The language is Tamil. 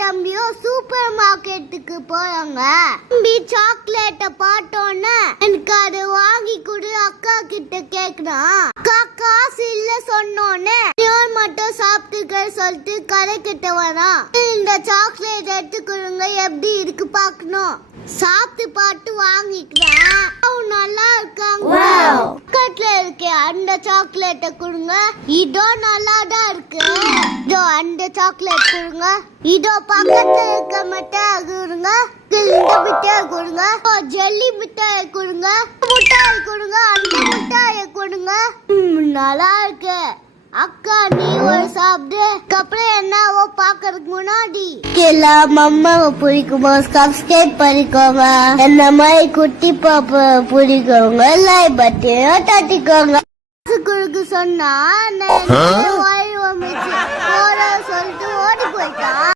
தம்பியும் சூப்பர் மார்க்கெட்டுக்கு போறாங்க. தம்பி சாக்லேட்ட பார்த்தோன்னே எனக்கு அதை வாங்கி கொடு அக்கா கிட்ட கேக்குறான். அக்கா காசு இல்ல சொன்னோன்னே மட்டும் சாப்பிட்டுக்க சொல்லிட்டு கடை கிட்ட வரான். இந்த சாக்லேட் எடுத்து கொடுங்க, எப்படி இருக்கு பாக்கணும். சாப்பிட்டு பாட்டு வாங்கிக்கிறேன். நல்லா இருக்காங்க. பக்கத்துல இருக்கே அந்த சாக்லேட்ட கொடுங்க. இதோ நல்லா தான் இருக்கு. இதோ அந்த சாக்லேட் கொடுங்க. இதோ பக்கத்துல இருக்க மிட்டாய் கொடுங்க. இந்த மிட்டாய் கொடுங்க. ஜெல்லி மிட்டாய் கொடுங்க. மிட்டாய் கொடுங்க. அந்த மிட்டாயை கொடுங்க. நல்லா இருக்கு அக்கா, நீ ஒரு சாப்பிடு. அப்புறம் என்னவோ பாக்கிறதுக்கு முன்னாடி எல்லாம் அம்மாவை பிடிக்குமா சப்ஸ்கிரைப் பண்ணிக்கோங்க. என்ன மாதிரி குட்டி பாப்பா பிடிக்கவங்க லைக் பட்டன் தட்டிக்கோங்க. கொடுக்க சொன்னா சொல்லிட்டு ஓடி போயிட்டான்.